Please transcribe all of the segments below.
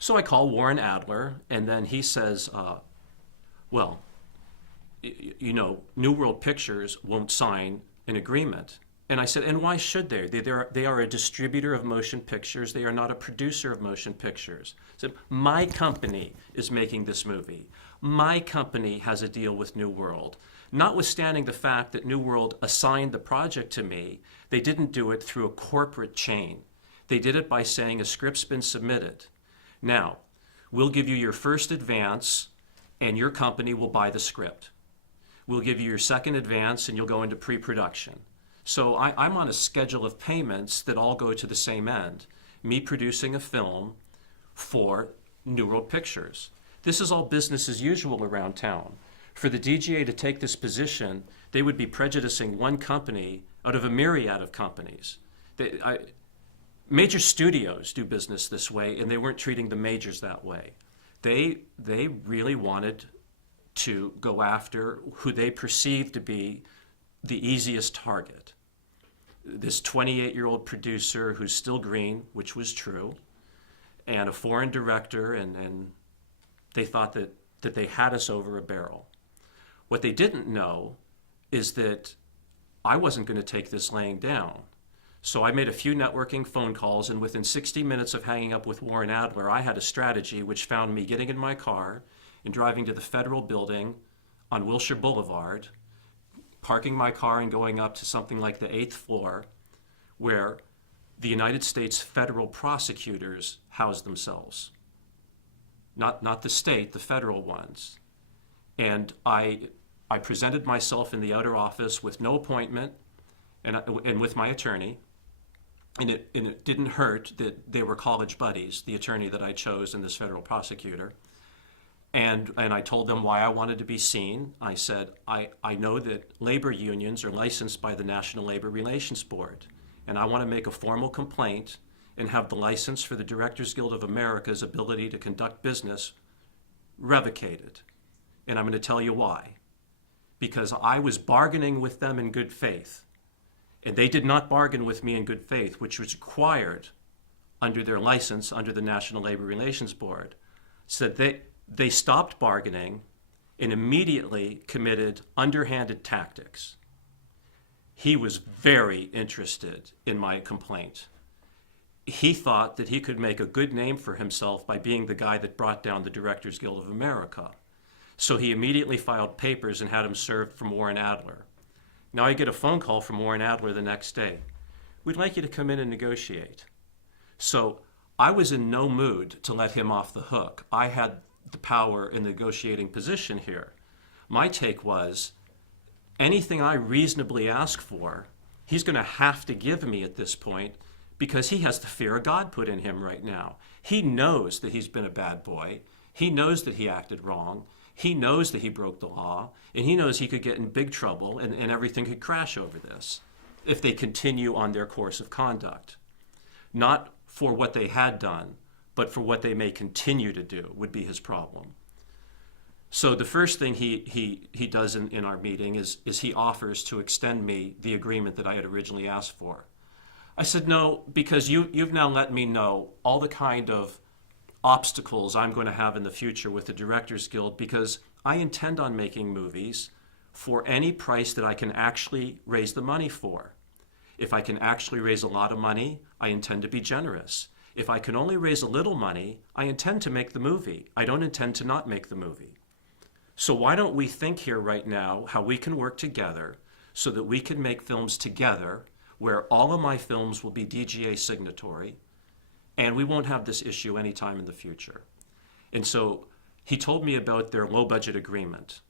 So I call Warren Adler, and then he says, well, New World Pictures won't sign an agreement. And I said, and why should they? They are a distributor of motion pictures. They are not a producer of motion pictures. So my company is making this movie. My company has a deal with New World. Notwithstanding the fact that New World assigned the project to me, they didn't do it through a corporate chain. They did it by saying a script's been submitted. Now, we'll give you your first advance, and your company will buy the script. We'll give you your second advance, and you'll go into pre-production. So I'm on a schedule of payments that all go to the same end, me producing a film for New World Pictures. This is all business as usual around town. For the DGA to take this position, they would be prejudicing one company out of a myriad of companies. Major studios do business this way, and they weren't treating the majors that way. They really wanted to go after who they perceived to be the easiest target. This 28-year-old producer who's still green, which was true, and a foreign director, and they thought that they had us over a barrel. What they didn't know is that I wasn't going to take this laying down. So I made a few networking phone calls, and within 60 minutes of hanging up with Warren Adler, I had a strategy which found me getting in my car and driving to the Federal Building on Wilshire Boulevard, parking my car and going up to something like the 8th floor, where the United States federal prosecutors house themselves. Not the state, the federal ones. And I presented myself in the outer office with no appointment and with my attorney. And it didn't hurt that they were college buddies, the attorney that I chose and this federal prosecutor. And I told them why I wanted to be seen. I said, I know that labor unions are licensed by the National Labor Relations Board, and I want to make a formal complaint and have the license for the Directors Guild of America's ability to conduct business revocated. And I'm going to tell you why. Because I was bargaining with them in good faith, and they did not bargain with me in good faith, which was required under their license under the National Labor Relations Board. So they stopped bargaining and immediately committed underhanded tactics. He was very interested in my complaint. He thought that he could make a good name for himself by being the guy that brought down the Directors Guild of America. So he immediately filed papers and had him served from Warren Adler. Now I get a phone call from Warren Adler the next day. We'd like you to come in and negotiate. So I was in no mood to let him off the hook. I had the power in the negotiating position here. My take was, anything I reasonably ask for, he's going to have to give me at this point because he has the fear of God put in him right now. He knows that he's been a bad boy. He knows that he acted wrong. He knows that he broke the law, and he knows he could get in big trouble and everything could crash over this if they continue on their course of conduct. Not for what they had done, but for what they may continue to do would be his problem. So the first thing he does in our meeting is he offers to extend me the agreement that I had originally asked for. I said, no, because you've now let me know all the kind of obstacles I'm going to have in the future with the Directors Guild, because I intend on making movies for any price that I can actually raise the money for. If I can actually raise a lot of money, I intend to be generous. If I can only raise a little money, I intend to make the movie. I don't intend to not make the movie. So why don't we think here right now how we can work together so that we can make films together where all of my films will be DGA signatory, and we won't have this issue anytime in the future. And so he told me about their low-budget agreement.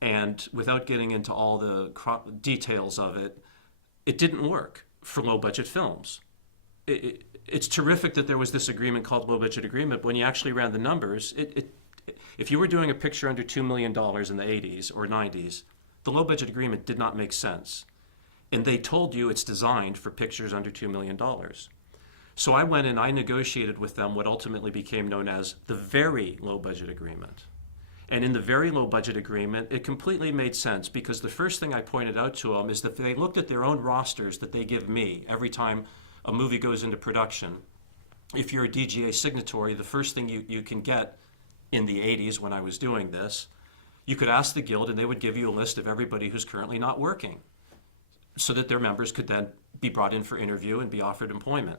And without getting into all the details of it, it didn't work for low-budget films. It's terrific that there was this agreement called low-budget agreement, but when you actually ran the numbers, if you were doing a picture under $2 million in the 80s or 90s, the low-budget agreement did not make sense. And they told you it's designed for pictures under $2 million. So I went and I negotiated with them what ultimately became known as the very low-budget agreement. And in the very low-budget agreement, it completely made sense, because the first thing I pointed out to them is that they looked at their own rosters that they give me every time a movie goes into production, if you're a DGA signatory, the first thing you can get in the 80s when I was doing this, you could ask the guild and they would give you a list of everybody who's currently not working so that their members could then be brought in for interview and be offered employment.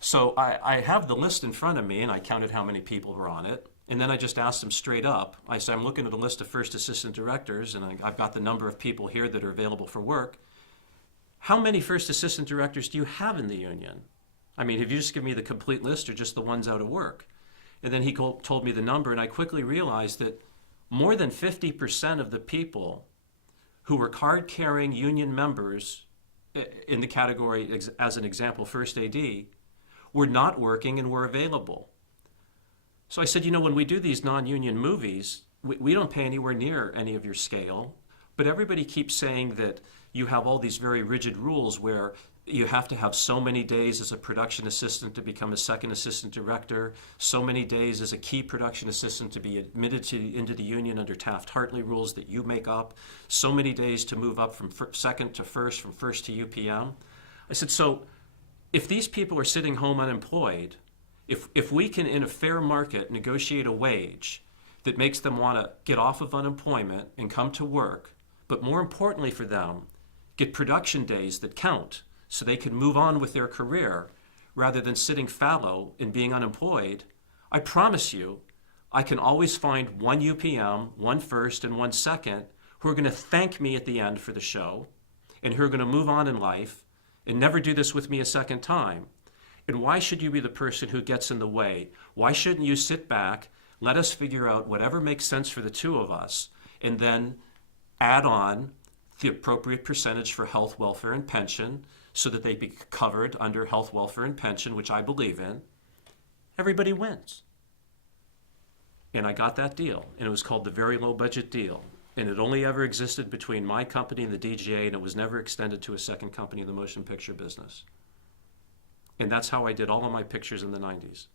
So I have the list in front of me and I counted how many people were on it. And then I just asked them straight up. I said, I'm looking at a list of first assistant directors and I've got the number of people here that are available for work. How many first assistant directors do you have in the union? I mean, have you just given me the complete list or just the ones out of work? And then he told me the number, and I quickly realized that more than 50% of the people who were card-carrying union members in the category, as an example, first AD, were not working and were available. So I said, when we do these non-union movies, we don't pay anywhere near any of your scale, but everybody keeps saying that you have all these very rigid rules where you have to have so many days as a production assistant to become a second assistant director, so many days as a key production assistant to be admitted into the union under Taft-Hartley rules that you make up, so many days to move up from second to first, from first to UPM. I said, so if these people are sitting home unemployed, if we can, in a fair market, negotiate a wage that makes them want to get off of unemployment and come to work, but more importantly for them, get production days that count, so they can move on with their career rather than sitting fallow and being unemployed, I promise you, I can always find one UPM, one first, and one second who are going to thank me at the end for the show and who are going to move on in life and never do this with me a second time. And why should you be the person who gets in the way? Why shouldn't you sit back, let us figure out whatever makes sense for the two of us, and then add on the appropriate percentage for health, welfare, and pension, so that they be covered under health, welfare, and pension, which I believe in. Everybody wins. And I got that deal, and it was called the very low budget deal. And it only ever existed between my company and the DGA, and it was never extended to a second company in the motion picture business. And that's how I did all of my pictures in the 90s.